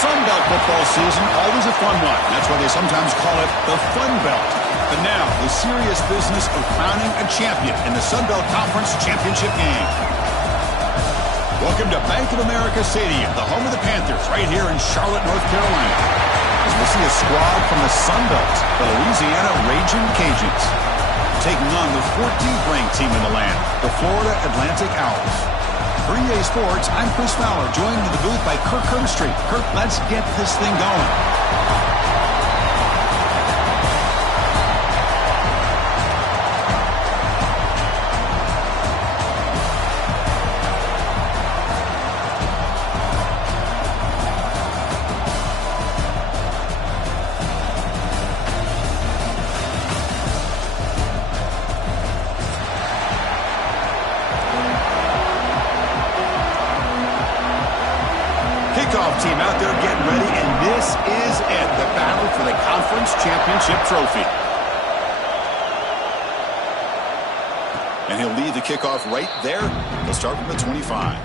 Sun Belt football season, always a fun one. That's why they sometimes call it the Fun Belt. But now, the serious business of crowning a champion in the Sun Belt Conference Championship game. Welcome to Bank of America Stadium, the home of the Panthers, right here in Charlotte, North Carolina. As we'll see a squad from the Sun Belt, the Louisiana Raging Cajuns, taking on the 14th ranked team in the land, the Florida Atlantic Owls. For EA Sports, I'm Chris Fowler, joined in the booth by Kirk Street. Kirk, let's get this thing going. Kickoff team out there getting ready, and this is it, the battle for the conference championship trophy. And he'll lead the kickoff right there. He'll start from the 25.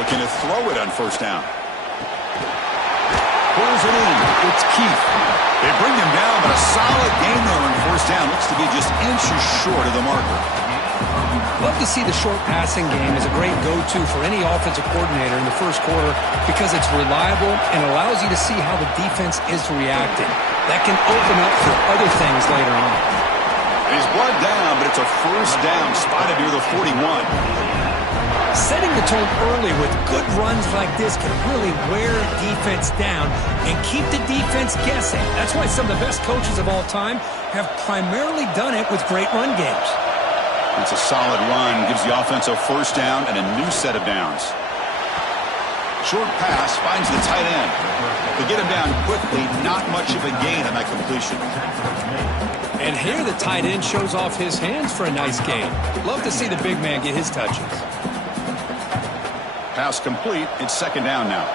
Looking to throw it on first down. Pulls it in. It's Keith. They bring him down, but a solid gain there on first down. Looks to be just inches short of the marker. Love to see the short passing game as a great go-to for any offensive coordinator in the first quarter because it's reliable and allows you to see how the defense is reacting. That can open up for other things later on. And he's brought down, but it's a first down spotted near the 41. Setting the tone early with good runs like this can really wear defense down and keep the defense guessing. That's why some of the best coaches of all time have primarily done it with great run games. It's a solid run, gives the offense a first down and a new set of downs. Short pass finds the tight end. They get him down quickly, not much of a gain on that completion. And here the tight end shows off his hands for a nice gain. Love to see the big man get his touches. Pass complete. It's second down now.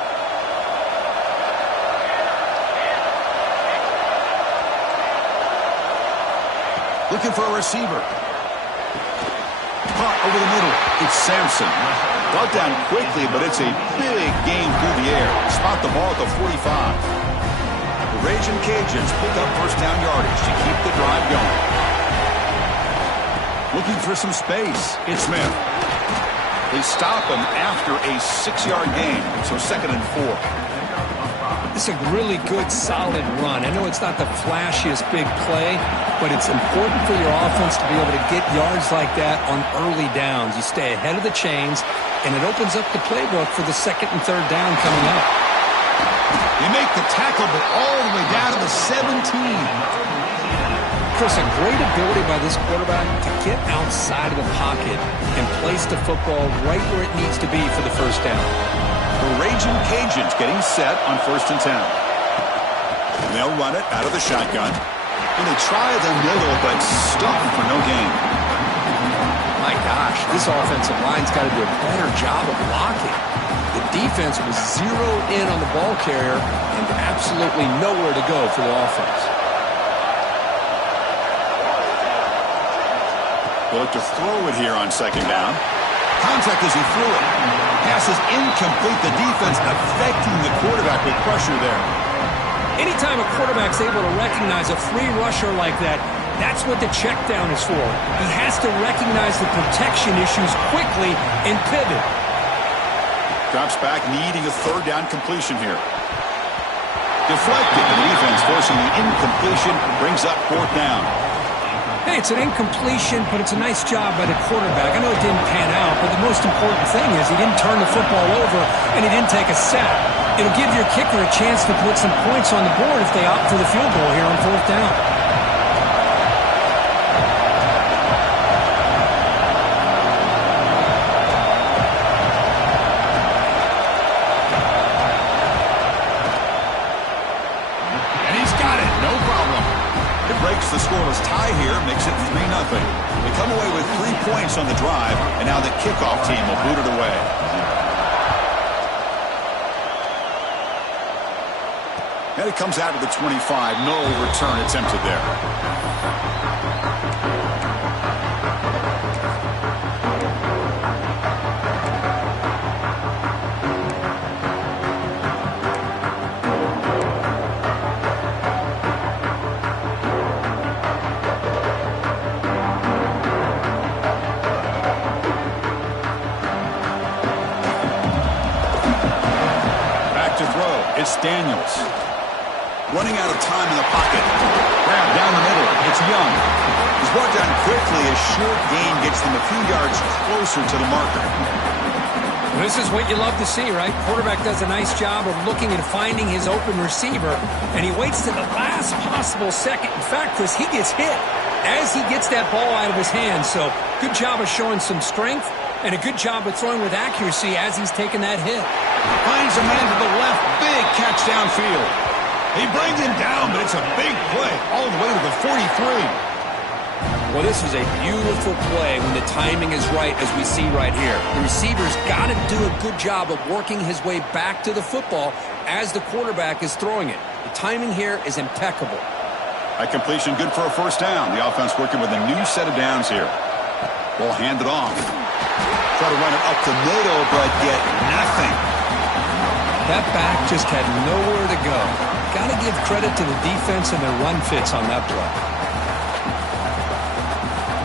Looking for a receiver. Caught over the middle. It's Sampson. Brought down quickly, but it's a big gain through the air. Spot the ball at the 45. The Raging Cajuns pick up first down yardage to keep the drive going. Looking for some space. It's Smith. They stop him after a 6-yard gain, so second and 4. It's a really good, solid run. I know it's not the flashiest big play, but it's important for your offense to be able to get yards like that on early downs. You stay ahead of the chains, and it opens up the playbook for the second and third down coming up. They make the tackle, but all the way down to the 17. Chris, a great ability by this quarterback to get outside of the pocket and place the football right where it needs to be for the first down. The Raging Cajuns getting set on first and 10. And they'll run it out of the shotgun. And they try the middle, but stop for no gain. My gosh, this offensive line's got to do a better job of blocking. The defense was zeroed in on the ball carrier and absolutely nowhere to go for the offense. Look to throw it here on second down. Contact as he threw it. Pass is incomplete. The defense affecting the quarterback with pressure there. Anytime a quarterback's able to recognize a free rusher like that, that's what the check down is for. He has to recognize the protection issues quickly and pivot. Drops back, needing a third down completion here. Deflected. The defense forcing the incompletion, brings up fourth down. Hey, it's an incompletion, but it's a nice job by the quarterback. I know it didn't pan out, but the most important thing is he didn't turn the football over and he didn't take a sack. It'll give your kicker a chance to put some points on the board if they opt for the field goal here on fourth down. tie here makes it 3-0. They come away with 3 points on the drive, and now the kickoff team will boot it away. And it comes out to the 25. No return attempted there. It's Daniels. Running out of time in the pocket. Grab down the middle. It's Young. He's brought down quickly as short gain gets them a few yards closer to the marker. This is what you love to see, right? Quarterback does a nice job of looking and finding his open receiver, and he waits to the last possible second. In fact, Chris, he gets hit as he gets that ball out of his hands. So good job of showing some strength and a good job of throwing with accuracy as he's taking that hit. Finds a man to the left. Big catch downfield. He brings him down, but it's a big play all the way to the 43. Well, this is a beautiful play when the timing is right, as we see right here. The receiver's got to do a good job of working his way back to the football as the quarterback is throwing it. The timing here is impeccable. By completion, good for a first down. The offense working with a new set of downs here. Ball handed off. Try to run it up the middle, but get nothing. That back just had nowhere to go. Got to give credit to the defense and their run fits on that play.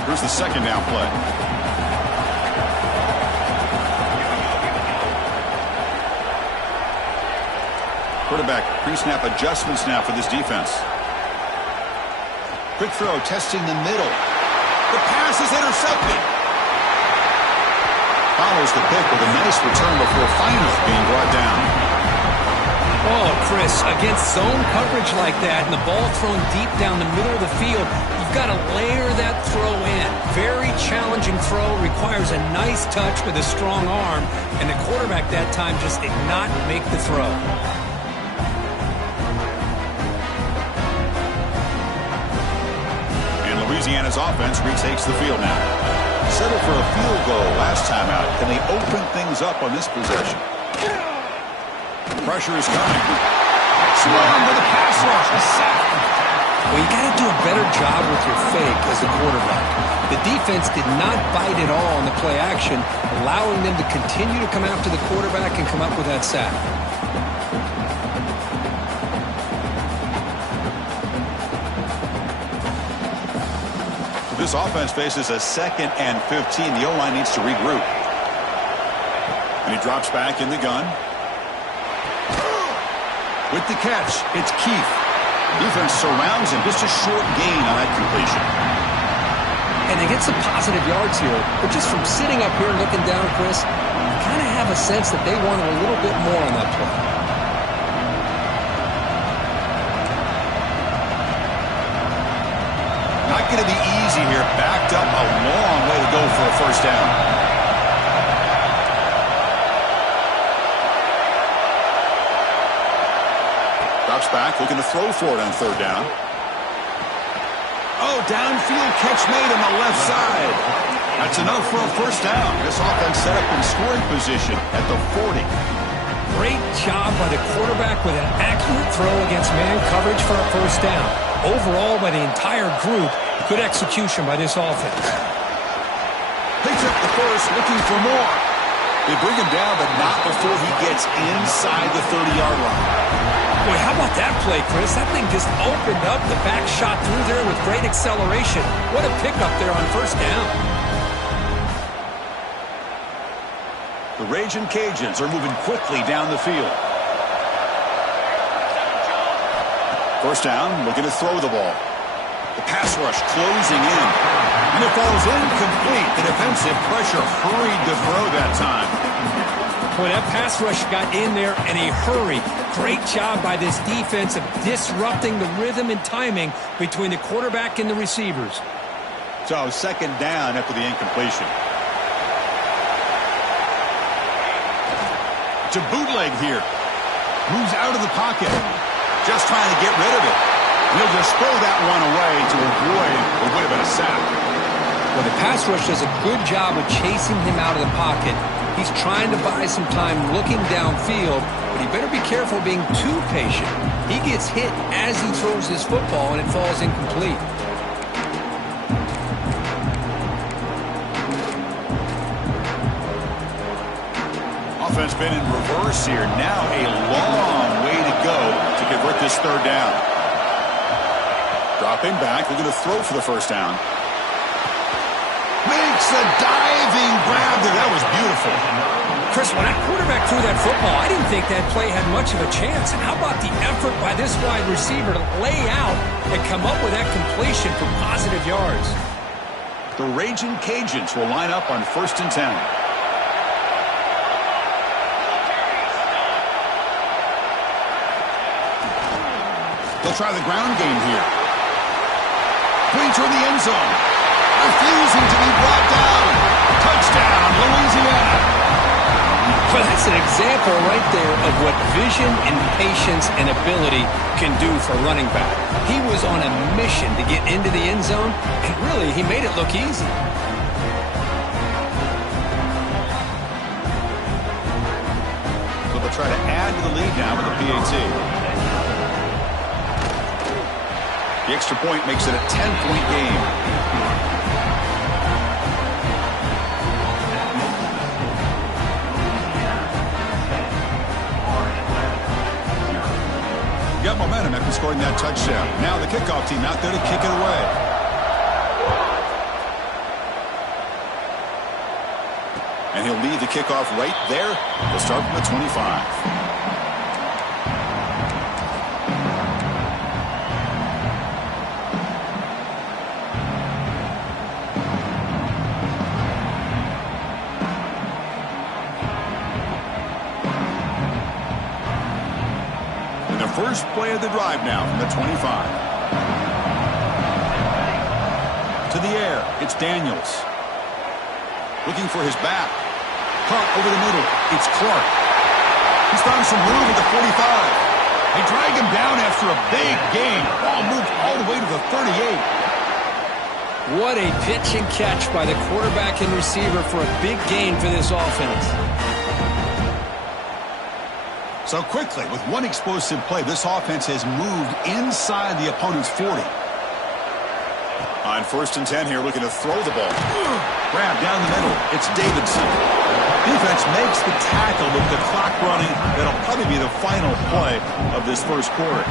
Here's the second down play. Quarterback pre-snap adjustments now for this defense. Quick throw, testing the middle. The pass is intercepted. Follows the pick with a nice return before finally being brought down. Oh, Chris, against zone coverage like that and the ball thrown deep down the middle of the field, you've got to layer that throw in. Very challenging throw, requires a nice touch with a strong arm, and the quarterback that time just did not make the throw. And Louisiana's offense retakes the field now. Settled for a field goal last time out. Can they open things up on this possession? Pressure is coming. Swung to the pass rush. A sack. Well, you got to do a better job with your fake as the quarterback. The defense did not bite at all on the play action, allowing them to continue to come after the quarterback and come up with that sack. This offense faces a 2nd and 15. The O-line needs to regroup. And he drops back in the gun. With the catch, it's Keith. Defense surrounds him. Just a short gain on that completion. And they get some positive yards here. But just from sitting up here and looking down, Chris, you kind of have a sense that they wanted a little bit more on that play. Not going to be easy here. Backed up a long way to go for a first down. Drops back, looking to throw for it on third down. Oh, downfield catch made on the left side. That's enough for a first down. This offense set up in scoring position at the 40. Great job by the quarterback with an accurate throw against man coverage for a first down. Overall, by the entire group, good execution by this offense. Picks up the first, looking for more. They bring him down, but not before he gets inside the 30-yard line. Boy, how about that play, Chris? That thing just opened up. The back shot through there with great acceleration. What a pickup there on first down. The Ragin' Cajuns are moving quickly down the field. First down, looking to throw the ball. The pass rush closing in. And it falls incomplete. The defensive pressure hurried to throw that time. Boy, that pass rush got in there in a hurry. Great job by this defense of disrupting the rhythm and timing between the quarterback and the receivers. So, second down after the incompletion. To bootleg here. Moves out of the pocket. Just trying to get rid of it. He'll just throw that one away to avoid what would have been a sack. Well, the pass rush does a good job of chasing him out of the pocket. He's trying to buy some time looking downfield, but he better be careful being too patient. He gets hit as he throws his football, and it falls incomplete. Offense been in reverse here. Now a long way to go to convert this third down. Dropping back, looking to throw for the first down. Makes a diving grab there. That was beautiful. Chris, when that quarterback threw that football, I didn't think that play had much of a chance. And how about the effort by this wide receiver to lay out and come up with that completion for positive yards? The Raging Cajuns will line up on 1st and 10. They'll try the ground game here. Clean toward the end zone. Refusing to be brought down. Touchdown, Louisiana. Well, that's an example right there of what vision and patience and ability can do for a running back. He was on a mission to get into the end zone, and really, he made it look easy. So they'll try to add to the lead now with the PAT. The extra point makes it a 10-point game. Got momentum after scoring that touchdown. Now the kickoff team out there to kick it away. And he'll lead the kickoff right there. They'll start from the 25. First play of the drive now from the 25. To the air, it's Daniels. Looking for his back. Caught over the middle, it's Clark. He's found some room at the 45. They drag him down after a big gain. Ball moved all the way to the 38. What a pitch and catch by the quarterback and receiver for a big gain for this offense. So quickly, with one explosive play, this offense has moved inside the opponent's 40. On 1st and 10 here, looking to throw the ball. Grab down the middle. It's Davidson. Defense makes the tackle with the clock running. That'll probably be the final play of this first quarter.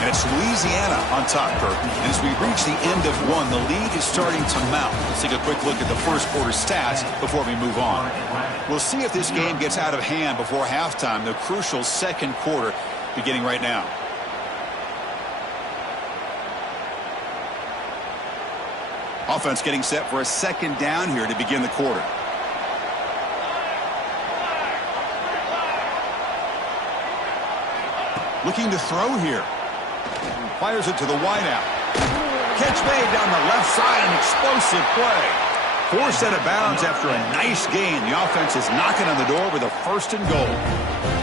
And it's Louisiana on top, Kirk. And as we reach the end of one, the lead is starting to mount. Let's take a quick look at the first quarter stats before we move on. We'll see if this game gets out of hand before halftime, the crucial second quarter beginning right now. Offense getting set for a second down here to begin the quarter. Looking to throw here. Fires it to the wideout. Catch made down the left side, an explosive play. Forced out of bounds after a nice gain. The offense is knocking on the door with a 1st and goal.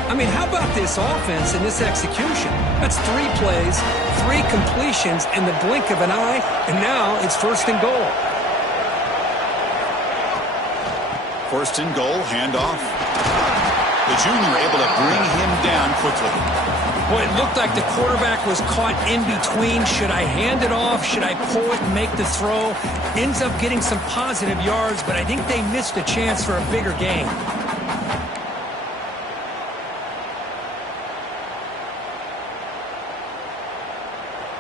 I mean, how about this offense and this execution? That's 3 plays, 3 completions in the blink of an eye, and now it's 1st and goal. 1st and goal, handoff. The junior able to bring him down quickly. Boy, it looked like the quarterback was caught in between. Should I hand it off? Should I pull it and make the throw? Ends up getting some positive yards, but I think they missed a chance for a bigger gain.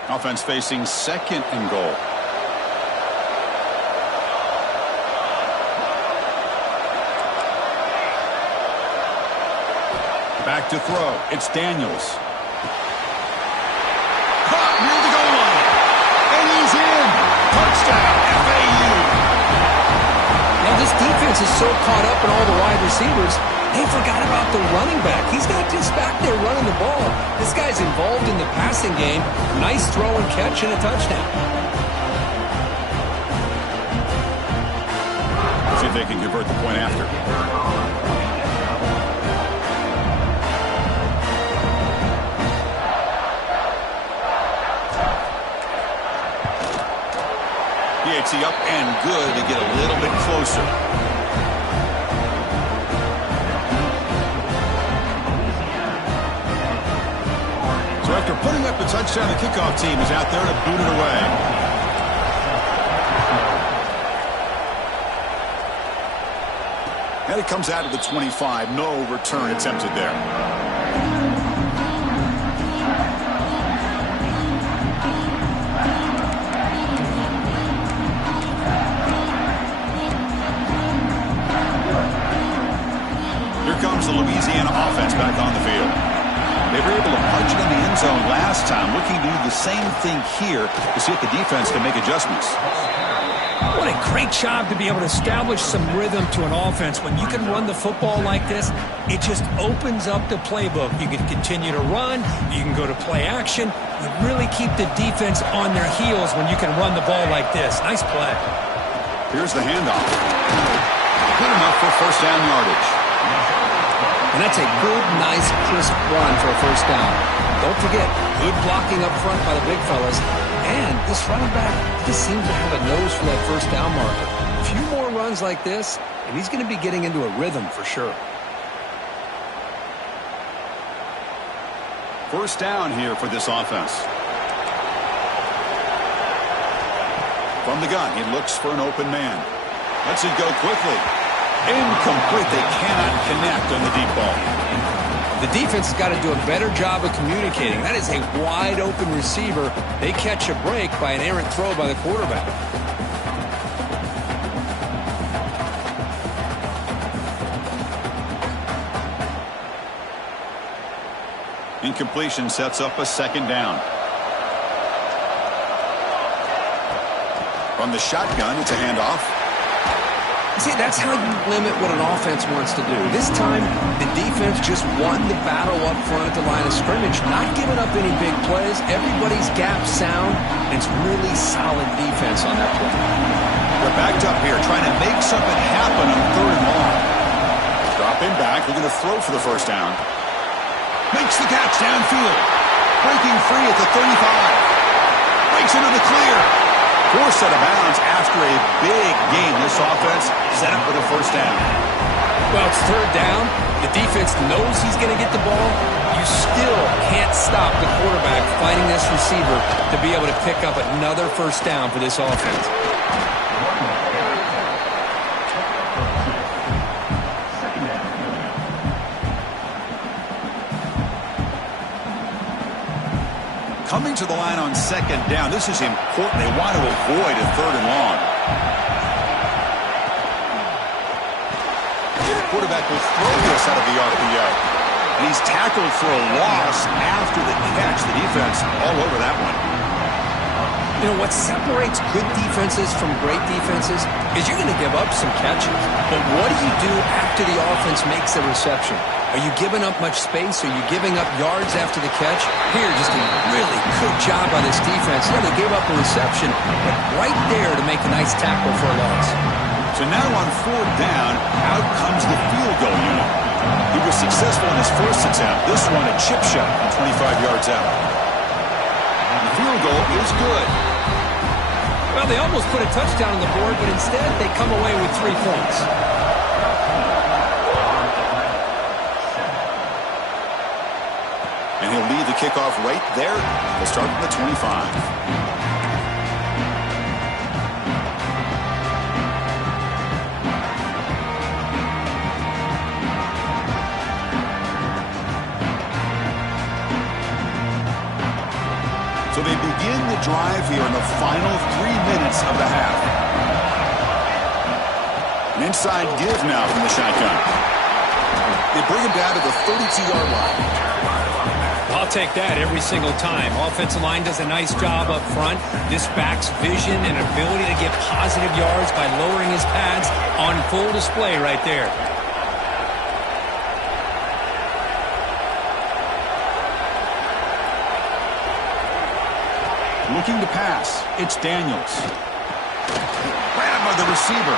Offense facing 2nd and goal. Back to throw. It's Daniels. Caught near the goal line. And he's in. Touchdown, FAU. Now this defense is so caught up in all the wide receivers, they forgot about the running back. He's not just back there running the ball. This guy's involved in the passing game. Nice throw and catch and a touchdown. See if they can convert the point after. PAT up and good to get a little bit closer. So after putting up the touchdown, the kickoff team is out there to boot it away. And it comes out of the 25. No return attempted there. Here comes the Louisiana offense back on the field. They were able to punch it in the end zone last time, looking to do the same thing here to see if the defense can make adjustments. What a great job to be able to establish some rhythm to an offense. When you can run the football like this, it just opens up the playbook. You can continue to run. You can go to play action. You really keep the defense on their heels when you can run the ball like this. Nice play. Here's the handoff. Good enough for first down yardage. And that's a good, nice, crisp run for a first down. Don't forget, good blocking up front by the big fellas. And this running back just seems to have a nose for that first down marker. A few more runs like this, and he's going to be getting into a rhythm for sure. First down here for this offense. From the gun, he looks for an open man. Lets it go quickly. Incomplete. They cannot connect on the deep ball. The defense has got to do a better job of communicating. That is a wide-open receiver. They catch a break by an errant throw by the quarterback. Incompletion sets up a second down. From the shotgun, it's a handoff. See, that's how you limit what an offense wants to do. This time, the defense just won the battle up front at the line of scrimmage, not giving up any big plays. Everybody's gap sound, and it's really solid defense on that play. They're backed up here, trying to make something happen on third and long. Dropping back, looking to throw for the first down. Makes the catch downfield. Breaking free at the 35. Breaks into the clear. Forced out of bounds after a big gain. This offense set up with a first down. Well, it's third down. The defense knows he's going to get the ball. You still can't stop the quarterback finding this receiver to be able to pick up another first down for this offense. Coming to the line on second down. This is important. They want to avoid a third and long. The quarterback will throw this out of the RPO. And he's tackled for a loss after the catch. The defense all over that one. You know, what separates good defenses from great defenses is you're going to give up some catches. But what do you do after the offense makes a reception? Are you giving up much space? Are you giving up yards after the catch? Here, just a really good job by this defense. Yeah, they gave up a reception, but right there to make a nice tackle for a loss. So now on fourth down, out comes the field goal unit. He was successful in his first attempt. This one a chip shot from 25 yards out. The field goal is good. Well, they almost put a touchdown on the board, but instead they come away with 3 points. And he'll lead the kickoff right there. He'll start from the 25. So they begin the drive here in the final 3 minutes of the half. An inside give now from the shotgun. They bring him down to the 32-yard line. I'll take that every single time. Offensive line does a nice job up front. This back's vision and ability to get positive yards by lowering his pads on full display right there. Looking to pass. It's Daniels. Grabbed by the receiver.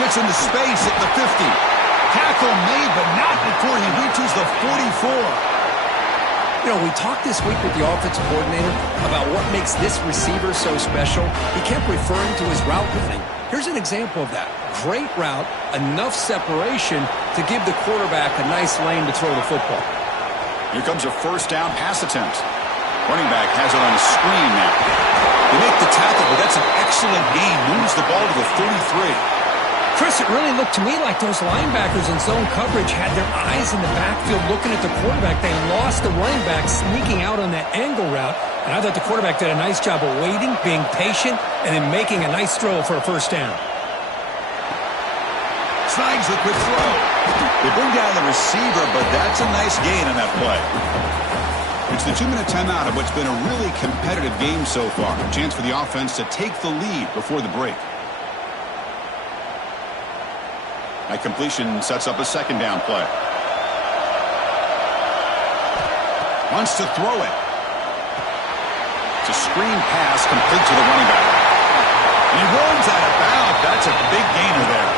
Gets into space at the 50. Tackle made, but not before he reaches the 44. You know, we talked this week with the offensive coordinator about what makes this receiver so special. He kept referring to his route running. Here's an example of that. Great route, enough separation to give the quarterback a nice lane to throw the football. Here comes a first down pass attempt. Running back has it on a screen now. They make the tackle, but that's an excellent gain. Moves the ball to the 33. Chris, it really looked to me like those linebackers in zone coverage had their eyes in the backfield looking at the quarterback. They lost the running back sneaking out on that angle route, and I thought the quarterback did a nice job of waiting, being patient, and then making a nice throw for a first down. Snides the quick throw. They bring down the receiver, but that's a nice gain on that play. It's the 2-minute timeout of what's been a really competitive game so far. A chance for the offense to take the lead before the break. That completion sets up a second down play. Wants to throw it. It's a screen pass complete to the running back. And he runs out of bounds. That's a big gainer there.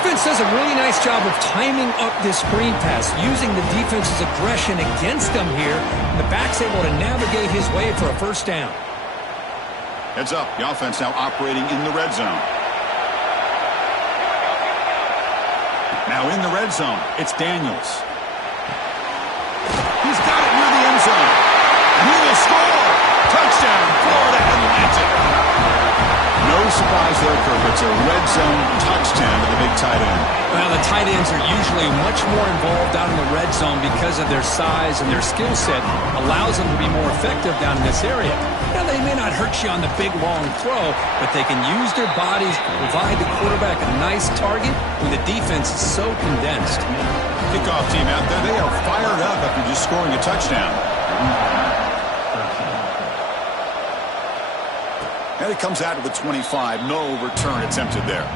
Offense does a really nice job of timing up this screen pass, using the defense's aggression against them here. The back's able to navigate his way for a first down. Heads up, the offense now operating in the red zone. Now in the red zone, it's Daniels. He's got it near the end zone. And he will score! Touchdown, Florida Atlantic! No surprise there, Kirk. It's a red zone touchdown to the big tight end. Well, the tight ends are usually much more involved out in the red zone because of their size and their skill set. Allows them to be more effective down in this area. Now, they may not hurt you on the big, long throw, but they can use their bodies to provide the quarterback a nice target when the defense is so condensed. Kickoff team out there, they are fired up after just scoring a touchdown. And it comes out to the 25. No return attempted there.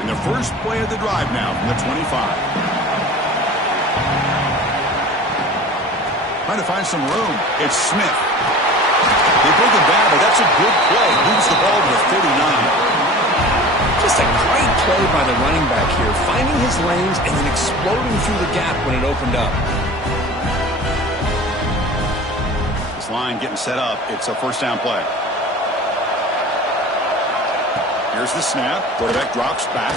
And the first play of the drive now from the 25. Trying to find some room. It's Smith. They bring him down, but that's a good play. Moves the ball to the 39. Just a great play by the running back here, finding his lanes and then exploding through the gap when it opened up. This line getting set up. It's a first down play. Here's the snap. Quarterback drops back.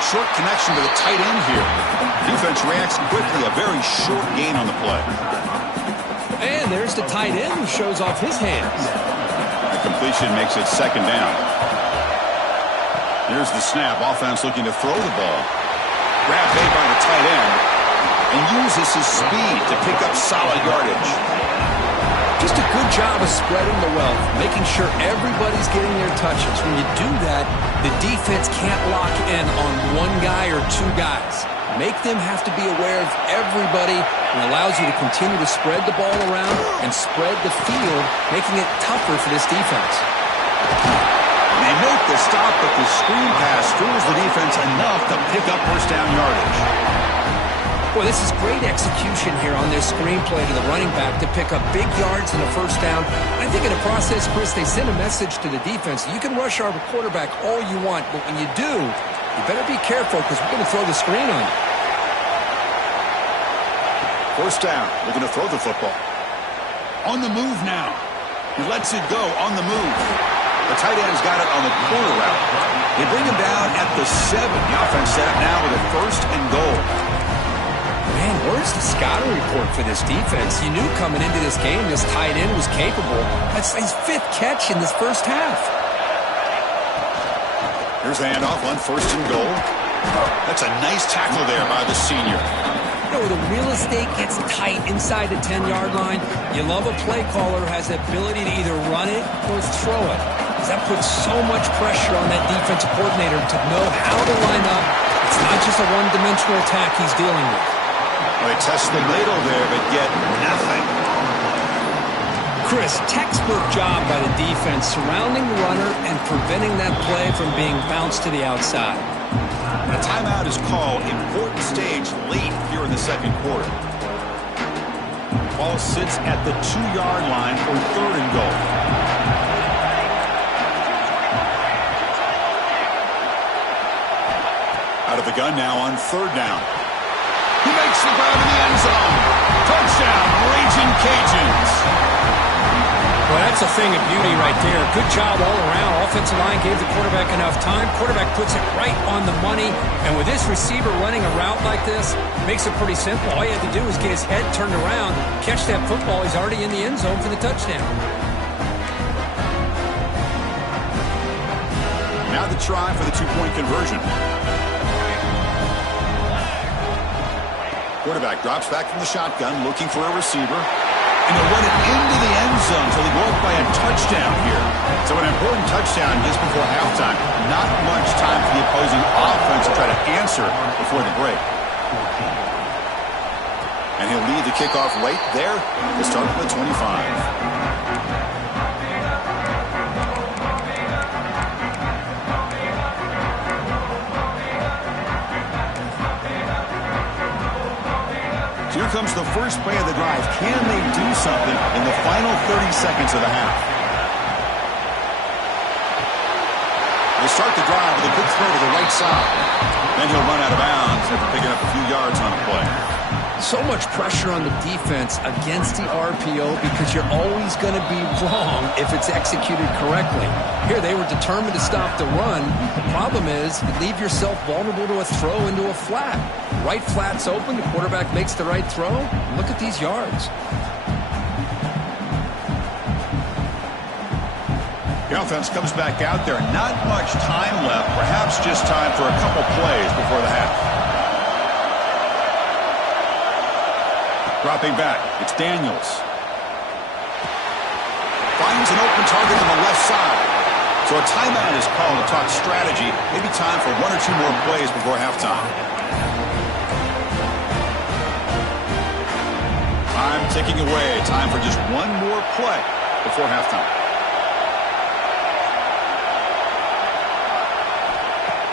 Short connection to the tight end here. Defense reacts quickly. A very short gain on the play. And there's the tight end who shows off his hands. The completion makes it second down. Here's the snap. Offense looking to throw the ball. Grab made by the tight end. And uses his speed to pick up solid yardage. Just a good job of spreading the wealth, making sure everybody's getting their touches. When you do that, the defense can't lock in on one guy or two guys. Make them have to be aware of everybody, and allows you to continue to spread the ball around and spread the field, making it tougher for this defense. They make the stop, but the screen pass fools the defense enough to pick up first down yardage. Boy, this is great execution here on this screen play to the running back to pick up big yards and a first down. I think in the process, Chris, they send a message to the defense. You can rush our quarterback all you want, but when you do, you better be careful because we're going to throw the screen on you. First down. They're going to throw the football. On the move now. He lets it go on the move. The tight end's got it on the corner route. They bring him down at the 7. The offense set up now with a first and goal. Man, where's the scouting report for this defense? You knew coming into this game this tight end was capable. That's his 5th catch in this first half. Here's the handoff on first and goal. That's a nice tackle there by the senior. You know, the real estate gets tight inside the 10-yard line. You love a play caller who has the ability to either run it or throw it. Because that puts so much pressure on that defensive coordinator to know how to line up. It's not just a one-dimensional attack he's dealing with. Well, they test the middle there, but get nothing. Chris, textbook job by the defense surrounding the runner and preventing that play from being bounced to the outside. A timeout is called. Important stage late here in the second quarter. Ball sits at the 2-yard line for 3rd and goal. Out of the gun now on 3rd down. He makes the grab in the end zone. Touchdown, Raging Cajuns. Well, that's a thing of beauty right there. Good job all around. Offensive line gave the quarterback enough time. Quarterback puts it right on the money. And with this receiver running a route like this, makes it pretty simple. All you have to do is get his head turned around, catch that football. He's already in the end zone for the touchdown. Now the try for the 2-point conversion. Quarterback drops back from the shotgun, looking for a receiver. And they'll run it into the end zone, so they go up by a touchdown here. So an important touchdown just before halftime. Not much time for the opposing offense to try to answer before the break. And he'll lead the kickoff right there to start with the 25. Here comes the first play of the drive. Can they do something in the final 30 seconds of the half? They start the drive with a good throw to the right side. Then he'll run out of bounds after picking up a few yards on a play. So much pressure on the defense against the RPO because you're always going to be wrong if it's executed correctly. Here, they were determined to stop the run. The problem is you leave yourself vulnerable to a throw into a flat. Right flat's open. The quarterback makes the right throw. Look at these yards. The offense comes back out there. Not much time left. Perhaps just time for a couple plays before the half. Dropping back, it's Daniels. Finds an open target on the left side. So a timeout is called to talk strategy. Maybe time for 1 or 2 more plays before halftime. Time ticking away. Time for just 1 more play before halftime.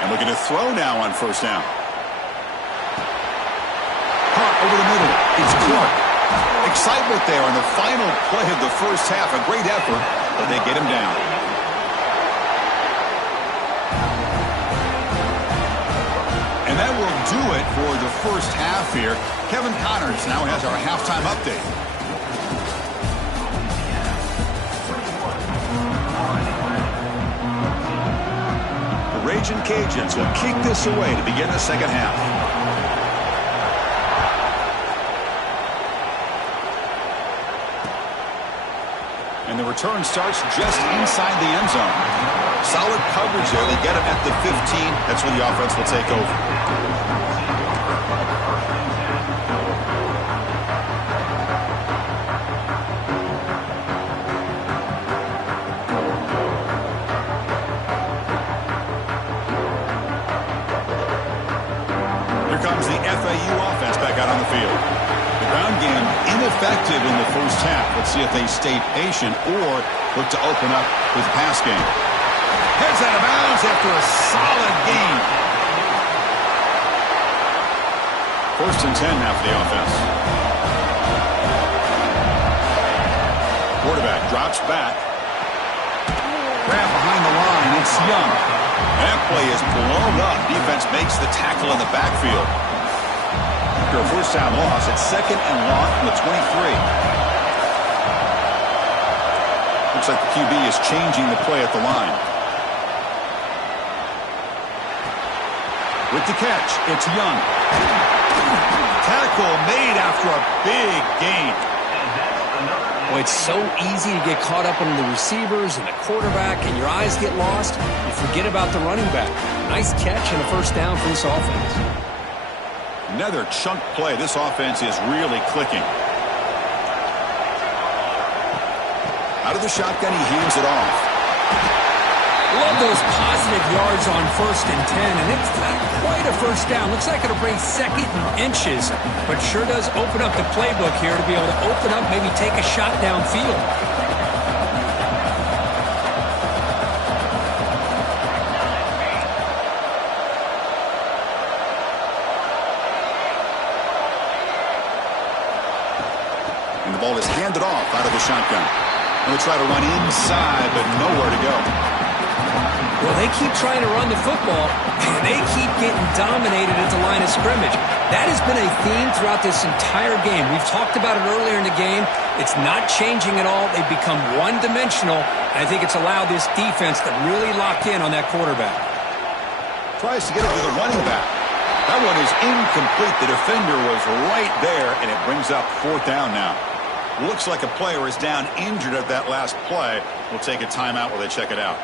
And looking to throw now on 1st down. Over the middle, it's Clark. Excitement there on the final play of the first half. A great effort, but they get him down. And that will do it for the first half here. Kevin Connors now has our halftime update. The Raging Cajuns will kick this away to begin the second half. And the return starts just inside the end zone. Solid coverage there. They get him at the 15. That's where the offense will take over. Here comes the FAU offense back out on the field. The ground game ineffective in the first half. Let's see if they stay patient or look to open up with the pass game. Heads out of bounds after a solid gain. 1st and 10 now for the offense. Quarterback drops back. Grab behind the line. It's Young. That play is blown up. Defense makes the tackle in the backfield. After a first down loss, it's 2nd and long from the 23. Looks like the QB is changing the play at the line. With the catch, it's Young. Tackle made after a big gain. Well, it's so easy to get caught up on the receivers and the quarterback, and your eyes get lost. You forget about the running back. Nice catch and a first down for this offense. Another chunk play. This offense is really clicking. Out of the shotgun, he hands it off. Love those positive yards on 1st and 10, and it's not quite a first down. Looks like it'll bring 2nd and inches, but sure does open up the playbook here to be able to open up, maybe take a shot downfield. ball is handed off out of the shotgun. And they'll try to run inside, but nowhere to go. Well, they keep trying to run the football, and they keep getting dominated at the line of scrimmage. That has been a theme throughout this entire game. We've talked about it earlier in the game. It's not changing at all. They've become one-dimensional. I think it's allowed this defense to really lock in on that quarterback. Tries to get it to the running back. That one is incomplete. The defender was right there, and it brings up 4th down now. Looks like a player is down injured at that last play. We'll take a timeout while they check it out.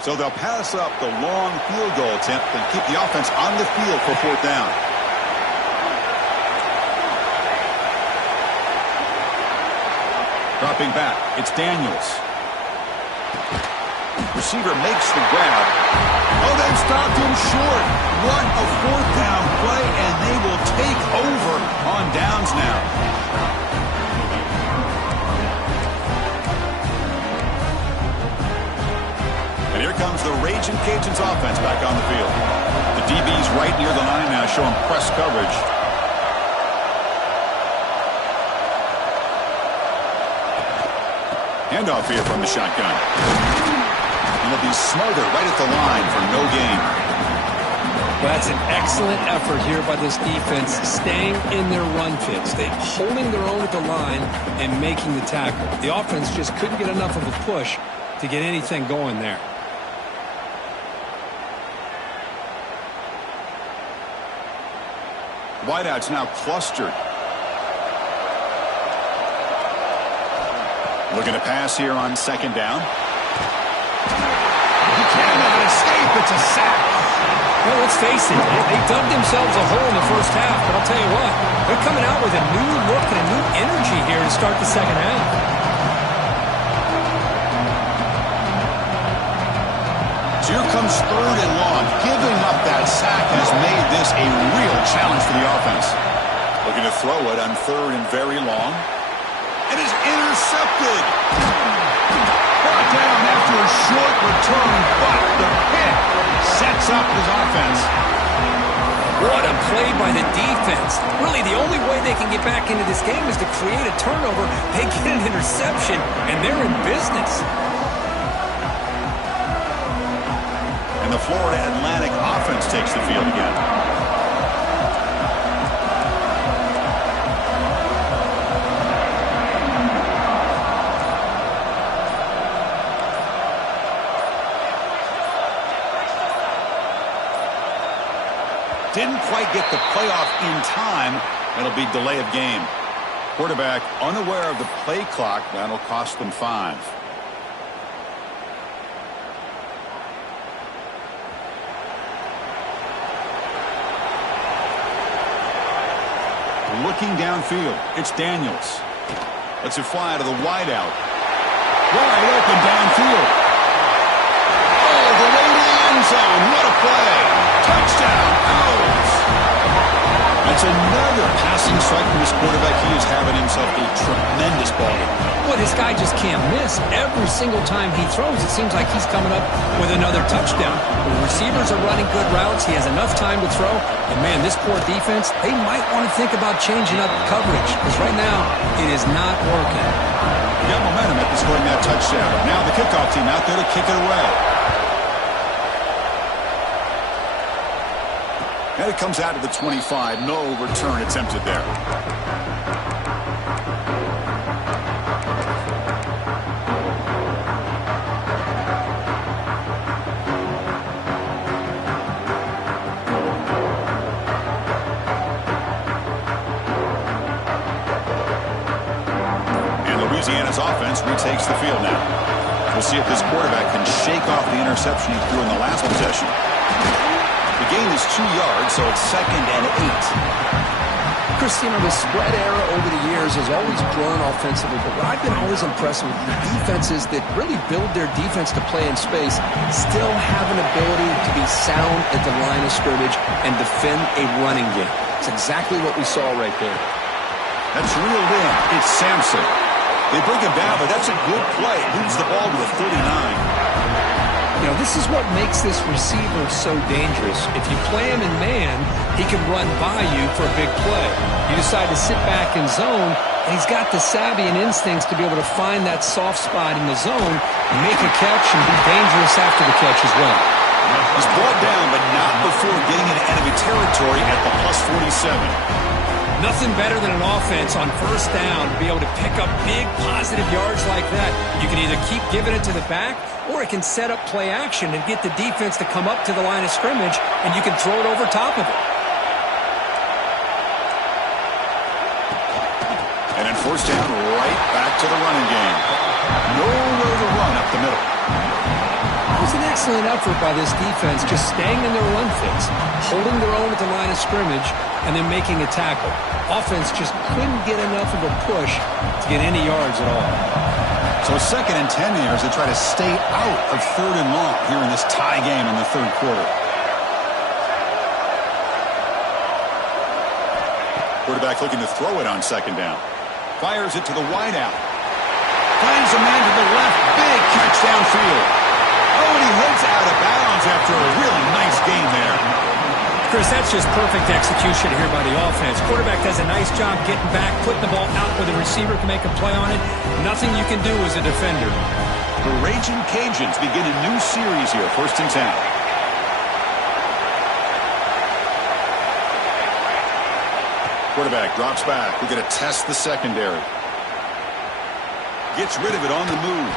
So they'll pass up the long field goal attempt and keep the offense on the field for 4th down. Dropping back, it's Daniels. Receiver makes the grab. Oh, they've stopped him short. What a 4th down play, and they will take over on downs now. And here comes the Raging Cajuns offense back on the field. The DB's right near the line now, showing press coverage. Handoff here from the shotgun. And they'll be smothered right at the line for no gain. Well, that's an excellent effort here by this defense, staying in their run fits. They're holding their own at the line and making the tackle. The offense just couldn't get enough of a push to get anything going there. Wideouts now clustered. Looking to pass here on 2nd down. He cannot escape. It's a sack. Well, let's face it. They dug themselves a hole in the first half, but I'll tell you what, they're coming out with a new look and a new energy here to start the second half. So here comes 3rd and long. Giving up that sack has made this a real challenge for the offense. Looking to throw it on 3rd and very long. And is intercepted. Brought down after a short return, but the pick sets up his offense. What a play by the defense. Really, the only way they can get back into this game is to create a turnover. They get an interception, and they're in business. And the Florida Atlantic offense takes the field again. Didn't quite get the playoff in time. It'll be delay of game. Quarterback unaware of the play clock. That'll cost them 5. Looking downfield, it's Daniels. Lets it fly to the wideout. Wide open downfield. Oh, the way to the end zone. What a play. Touchdown, Owls. That's another passing strike from this quarterback. He is having himself a tremendous ball game. Well, this guy just can't miss. Every single time he throws, it seems like he's coming up with another touchdown. The receivers are running good routes. He has enough time to throw. And, man, this poor defense, they might want to think about changing up coverage because right now it is not working. You got momentum after scoring that touchdown. Now the kickoff team out there to kick it away. And it comes out to the 25. No return attempted there. And Louisiana's offense retakes the field now. We'll see if this quarterback can shake off the interception he threw in the last possession. The gain is 2 yards, so it's 2nd and 8. Christina, the spread era over the years has always grown offensively, but what I've been always impressed with the defenses that really build their defense to play in space still have an ability to be sound at the line of scrimmage and defend a running game. It's exactly what we saw right there. That's reeled in. It's Sampson. They bring him down, but that's a good play. Moves the ball to the 39. You know, this is what makes this receiver so dangerous. If you play him in man, he can run by you for a big play. You decide to sit back in zone, and he's got the savvy and instincts to be able to find that soft spot in the zone, make a catch, and be dangerous after the catch as well. He's brought down, but not before getting into enemy territory at the +47. Nothing better than an offense on first down to be able to pick up big positive yards like that. You can either keep giving it to the back, or it can set up play action and get the defense to come up to the line of scrimmage, and you can throw it over top of it. And then first down, right back to the running game. Nowhere to run up the middle. It was an excellent effort by this defense, just staying in their run fits, holding their own at the line of scrimmage, and then making a tackle. Offense just couldn't get enough of a push to get any yards at all. So 2nd and 10 here as they try to stay out of 3rd and long here in this tie game in the 3rd quarter. Quarterback looking to throw it on 2nd down. Fires it to the wideout. Finds a man to the left. Big catch downfield. Oh, and he heads out of bounds after a really nice game there. Chris, that's just perfect execution here by the offense. Quarterback does a nice job getting back, putting the ball out where the receiver can make a play on it. Nothing you can do as a defender. The Raging Cajuns begin a new series here, 1st and 10. Quarterback drops back. We're going to test the secondary. Gets rid of it on the move.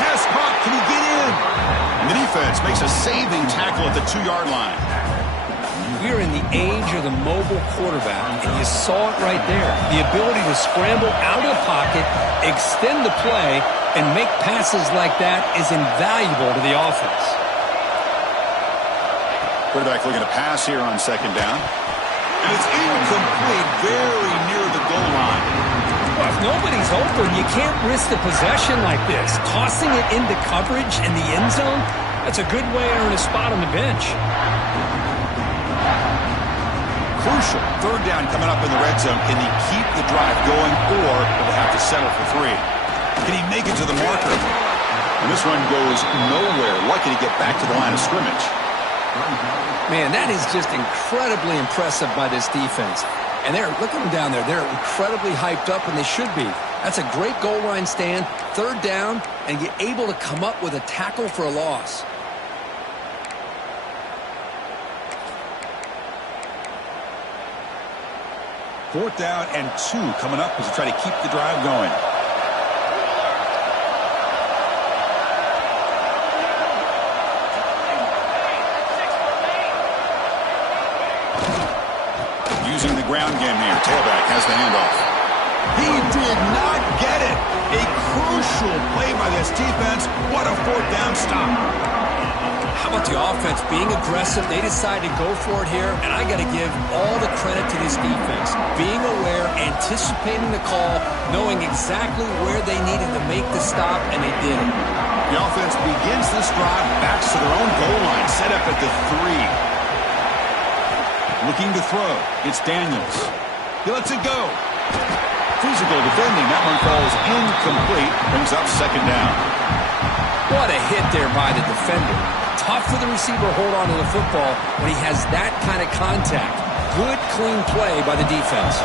Pass caught. Can he get in? And the defense makes a saving tackle at the 2-yard line. We're in the age of the mobile quarterback, and you saw it right there. The ability to scramble out of the pocket, extend the play, and make passes like that is invaluable to the offense. Quarterback looking to pass here on 2nd down. And it's incomplete, very near the goal line. Well, if nobody's open, you can't risk the possession like this. Tossing it into coverage in the end zone, that's a good way to earn a spot on the bench. Crucial 3rd down coming up in the red zone. Can he keep the drive going, or will they have to settle for 3? Can he make it to the marker? And this one goes nowhere. Lucky to get back to the line of scrimmage. Man, that is just incredibly impressive by this defense. And look at them down there. They're incredibly hyped up, and they should be. That's a great goal line stand, 3rd down, and you're able to come up with a tackle for a loss. Fourth down and 2 coming up as they try to keep the drive going. Using the ground game here. Tailback has the handoff. He did not get it. A crucial play by this defense. What a 4th down stop. How about the offense being aggressive? They decide to go for it here, and I got to give all the credit to this defense. Being aware, anticipating the call, knowing exactly where they needed to make the stop, and they did it. The offense begins this drive, backs to their own goal line, set up at the 3. Looking to throw. It's Daniels. He lets it go. Physical defending. That one falls incomplete. Brings up 2nd down. What a hit there by the defender. Tough for the receiver to hold on to the football when he has that kind of contact. Good, clean play by the defense.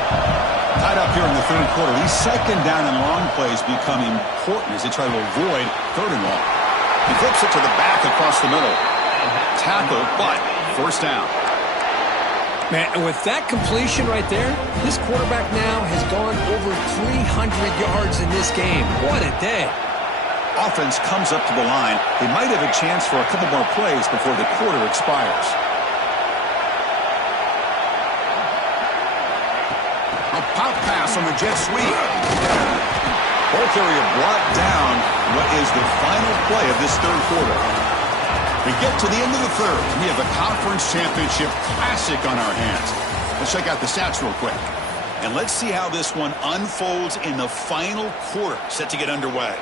Tied up here in the 3rd quarter. These 2nd down and long plays become important as they try to avoid 3rd and long. He flips it to the back across the middle. Tackle, but 1st down. Man, and with that completion right there, this quarterback now has gone over 300 yards in this game. What a day. Offense comes up to the line. They might have a chance for a couple more plays before the quarter expires. A pop pass on the jet sweep. Both area brought down. What is the final play of this 3rd quarter? We get to the end of the 3rd. We have a conference championship classic on our hands. Let's check out the stats real quick. And let's see how this one unfolds in the final quarter, set to get underway.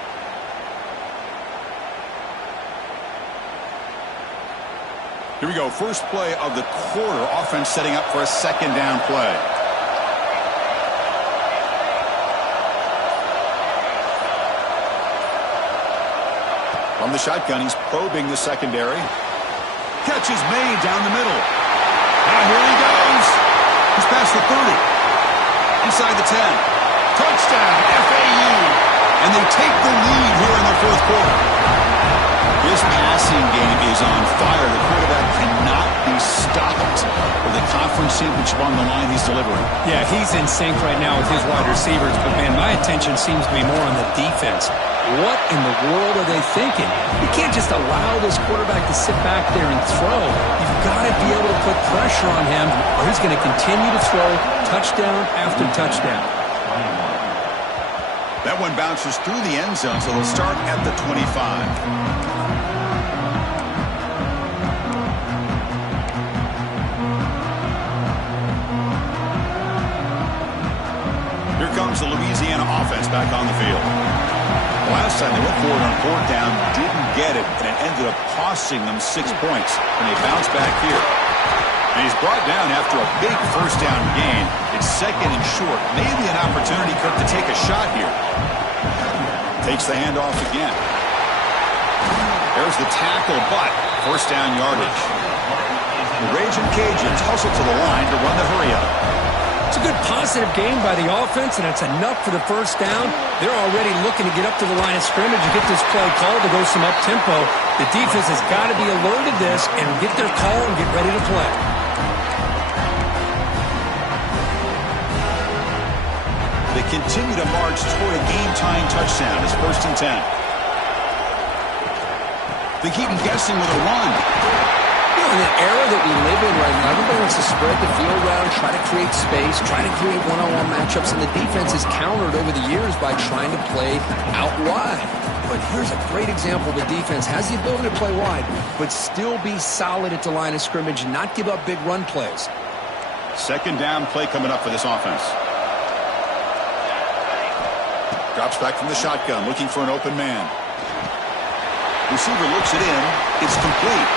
Here we go. First play of the quarter. Offense setting up for a 2nd down play. From the shotgun, he's probing the secondary. Catch is made down the middle. Now here he goes. He's past the 30. Inside the 10. Touchdown, FAU. And they take the lead here in the fourth quarter. His passing game is on fire. The quarterback cannot be stopped. With the conference championship on the line, he's delivering. Yeah, he's in sync right now with his wide receivers. But, man, my attention seems to be more on the defense. What in the world are they thinking? You can't just allow this quarterback to sit back there and throw. You've got to be able to put pressure on him, or he's going to continue to throw touchdown after touchdown. That one bounces through the end zone, so they'll start at the 25. Here comes the Louisiana offense back on the field. Last time they went forward on fourth down, didn't get it, and it ended up costing them 6 points. And they bounce back here. And he's brought down after a big first down gain. It's second and short. Maybe an opportunity, Kirk, to take a shot here. Takes the handoff again. There's the tackle, but first down yardage. The Raging Cajuns hustle to the line to run the hurry-up. It's a good positive game by the offense, and it's enough for the first down. They're already looking to get up to the line of scrimmage and get this play called to go some up-tempo. The defense has got to be alert to this and get their call and get ready to play. They continue to march toward a game-tying touchdown. It's first and 10. They keep him guessing with a run. In the era that we live in right now, everybody wants to spread the field around, try to create space, try to create one-on-one matchups, and the defense is countered over the years by trying to play out wide. But here's a great example. The defense has the ability to play wide, but still be solid at the line of scrimmage and not give up big run plays. Second down play coming up for this offense. Drops back from the shotgun, looking for an open man. Receiver looks it in. It's complete.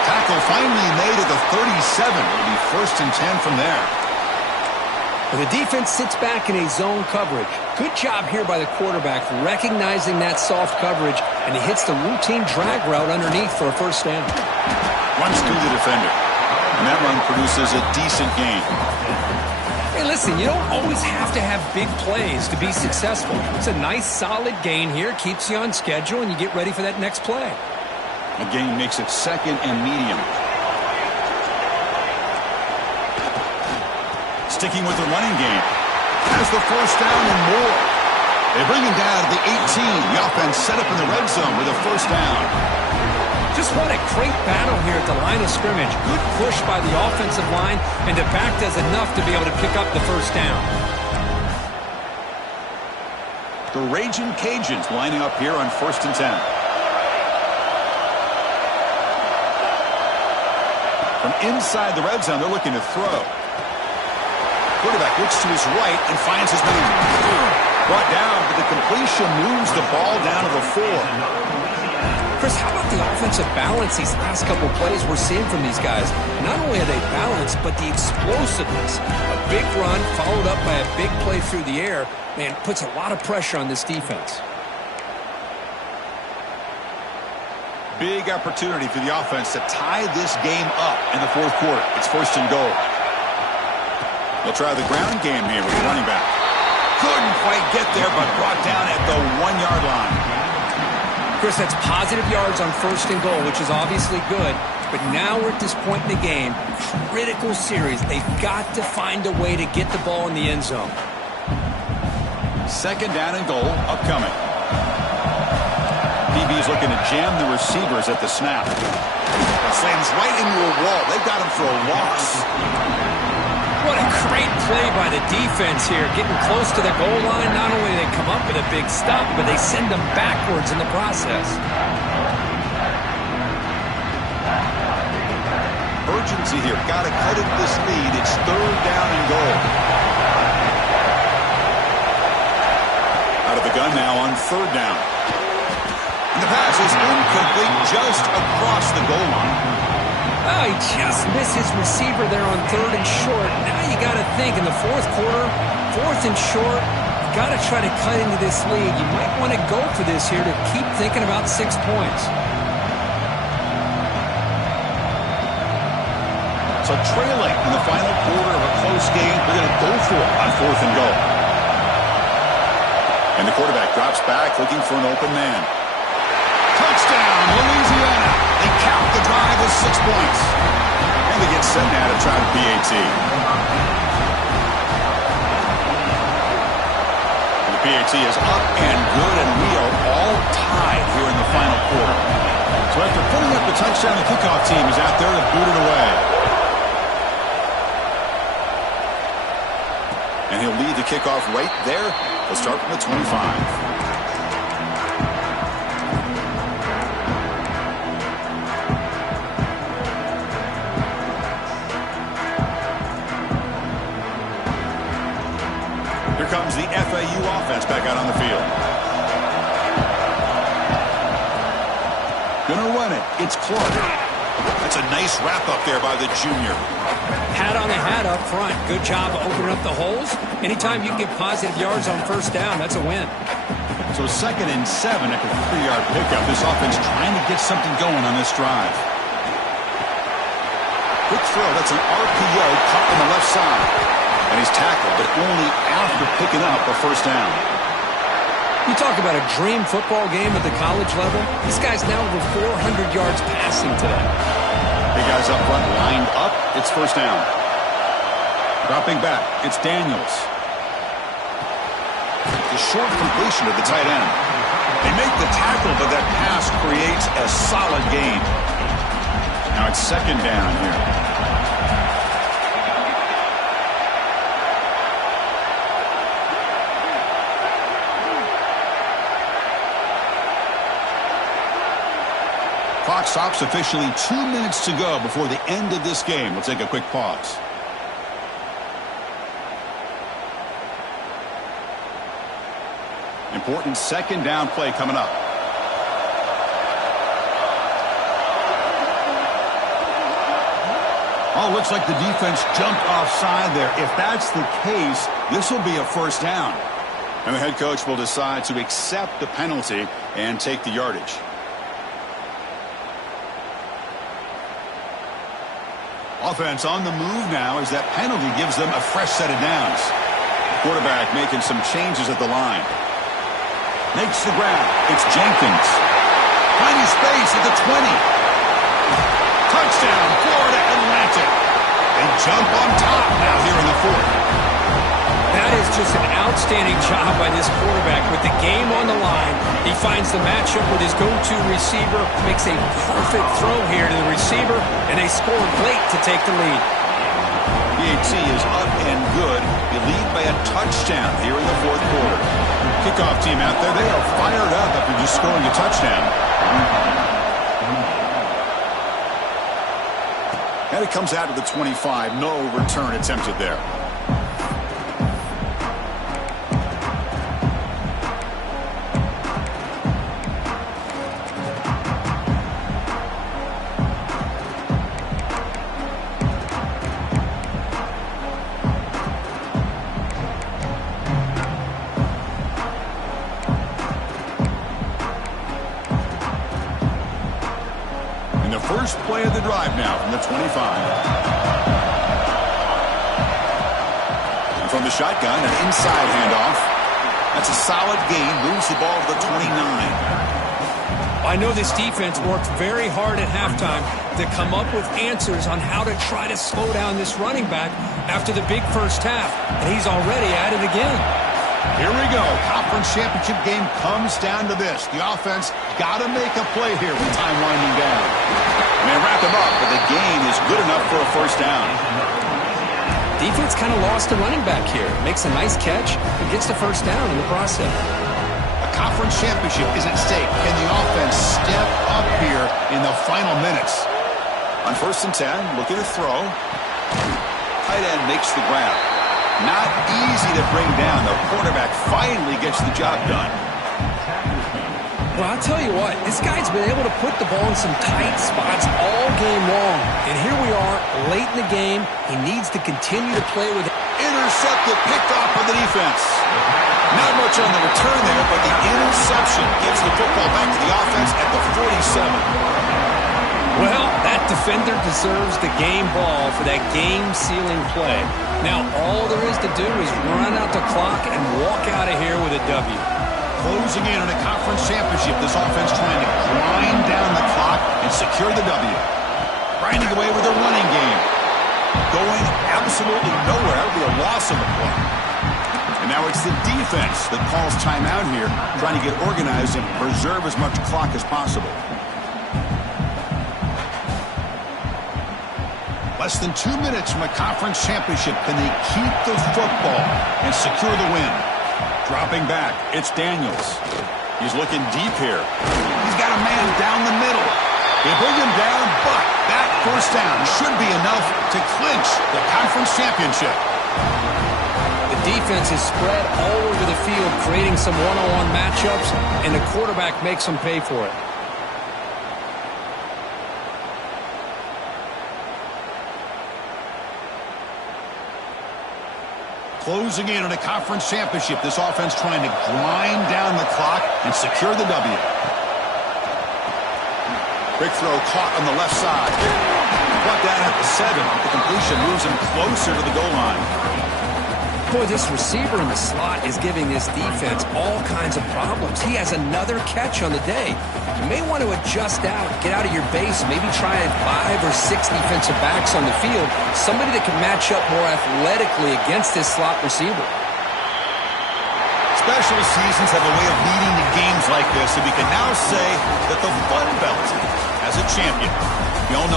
Tackle finally made at the 37. It'll be first and 10 from there. Well, the defense sits back in a zone coverage. Good job here by the quarterback recognizing that soft coverage, and he hits the routine drag route underneath for a first down. Runs through the defender, and that run produces a decent gain. Hey, listen, you don't always have to have big plays to be successful. It's a nice, solid gain here, keeps you on schedule, and you get ready for that next play. The gain makes it second and medium. Sticking with the running game. Has the first down and more. They bring him down to the 18. The offense set up in the red zone with a first down. Just what a great battle here at the line of scrimmage. Good push by the offensive line, and the back does enough to be able to pick up the first down. The Raging Cajuns lining up here on first and 10. From inside the red zone, they're looking to throw. Quarterback looks to his right and finds his man. Brought down, but the completion moves the ball down to the 4. Chris, how about the offensive balance these last couple plays we're seeing from these guys? Not only are they balanced, but the explosiveness. A big run followed up by a big play through the air, man, puts a lot of pressure on this defense. Big opportunity for the offense to tie this game up in the fourth quarter. It's first and goal. They'll try the ground game here with the running back. Couldn't quite get there, but brought down at the 1-yard line. Chris, that's positive yards on first and goal, which is obviously good. But now we're at this point in the game. Critical series. They've got to find a way to get the ball in the end zone. Second down and goal upcoming. DB's looking to jam the receivers at the snap. Slams right into a wall. They've got him for a loss. What a great play by the defense here. Getting close to the goal line, not only do they come up with a big stop, but they send them backwards in the process. Urgency here. Got to cut it this lead. It's third down and goal. Out of the gun now on third down. And the pass is incomplete just across the goal line. Oh, he just missed his receiver there on third and short. Now you got to think in the fourth quarter, fourth and short, got to try to cut into this lead. You might want to go for this here to keep thinking about 6 points. So trailing in the final quarter of a close game, they're going to go for it on 4th and goal. And the quarterback drops back looking for an open man. Touchdown, Louisiana. They cap the drive with 6 points. And they get set now to try the PAT. And the PAT is up and good, and we are all tied here in the final quarter. So after putting up the touchdown, the kickoff team is out there to boot it away. And he'll lead the kickoff right there. They'll start from the 25. Here comes the FAU offense back out on the field. Gonna run it. It's Clark. That's a nice wrap up there by the junior. Hat on the hat up front. Good job opening up the holes. Anytime you can get positive yards on 1st down, that's a win. So 2nd and 7 after the 3-yard pickup. This offense trying to get something going on this drive. Quick throw. That's an RPO caught on the left side. And he's tackled, but only after picking up a 1st down. You talk about a dream football game at the college level. This guy's now over 400 yards passing today. Big guys up front lined up. It's 1st down. Dropping back. It's Daniels. The short completion to the tight end. They make the tackle, but that pass creates a solid gain. Now it's 2nd down here. Clock stops officially 2 minutes to go before the end of this game. We'll take a quick pause. Important 2nd down play coming up. Oh, looks like the defense jumped offside there. If that's the case, this will be a 1st down. And the head coach will decide to accept the penalty and take the yardage. Offense on the move now as that penalty gives them a fresh set of downs. Quarterback making some changes at the line. Makes the grab. It's Jenkins. Finding space at the 20. Touchdown, Florida Atlantic. They jump on top now here in the 4th. That is just an outstanding job by this quarterback with the game on the line. He finds the matchup with his go-to receiver, makes a perfect throw here to the receiver, and they score late to take the lead. PAT is up and good. You lead by a touchdown here in the 4th quarter. Kickoff team out there, they are fired up after just scoring a touchdown. And it comes out to the 25. No return attempted there. First play of the drive now from the 25. And from the shotgun, an inside handoff. That's a solid gain. Moves the ball to the 29. I know this defense worked very hard at halftime to come up with answers on how to try to slow down this running back after the big 1st half. And he's already at it again. Here we go. Conference championship game comes down to this. The offense got to make a play here with time winding down. And they wrap him up, but the gain is good enough for a 1st down. Defense kind of lost a running back here. Makes a nice catch and gets the 1st down in the process. A conference championship is at stake. Can the offense step up here in the final minutes? On 1st and 10, looking to throw. Tight end makes the grab. Not easy to bring down. The quarterback finally gets the job done. Well, I'll tell you what, this guy's been able to put the ball in some tight spots all game long. And here we are, late in the game. He needs to continue to play with it. Intercepted, picked off by the defense. Not much on the return there, but the interception gives the football back to the offense at the 47. Well, that defender deserves the game ball for that game-sealing play. Now, all there is to do is run out the clock and walk out of here with a W. Closing in on a conference championship, this offense trying to grind down the clock and secure the W. Grinding away with a running game. Going absolutely nowhere with a loss on the play. And now it's the defense that calls timeout here, trying to get organized and preserve as much clock as possible. Less than 2 minutes from a conference championship. Can they keep the football and secure the win? Dropping back, it's Daniels. He's looking deep here. He's got a man down the middle. They bring him down, but that first down should be enough to clinch the conference championship. The defense is spread all over the field, creating some one-on-one matchups, and the quarterback makes them pay for it. Closing in on a conference championship, this offense trying to grind down the clock and secure the W. Quick throw caught on the left side. Brought down at the 7. The completion moves him closer to the goal line. Boy, this receiver in the slot is giving this defense all kinds of problems. He has another catch on the day. You may want to adjust out, get out of your base, maybe try 5 or 6 defensive backs on the field, somebody that can match up more athletically against this slot receiver. Special seasons have a way of leading to games like this, and we can now say that the Fun Belt has a champion. We all know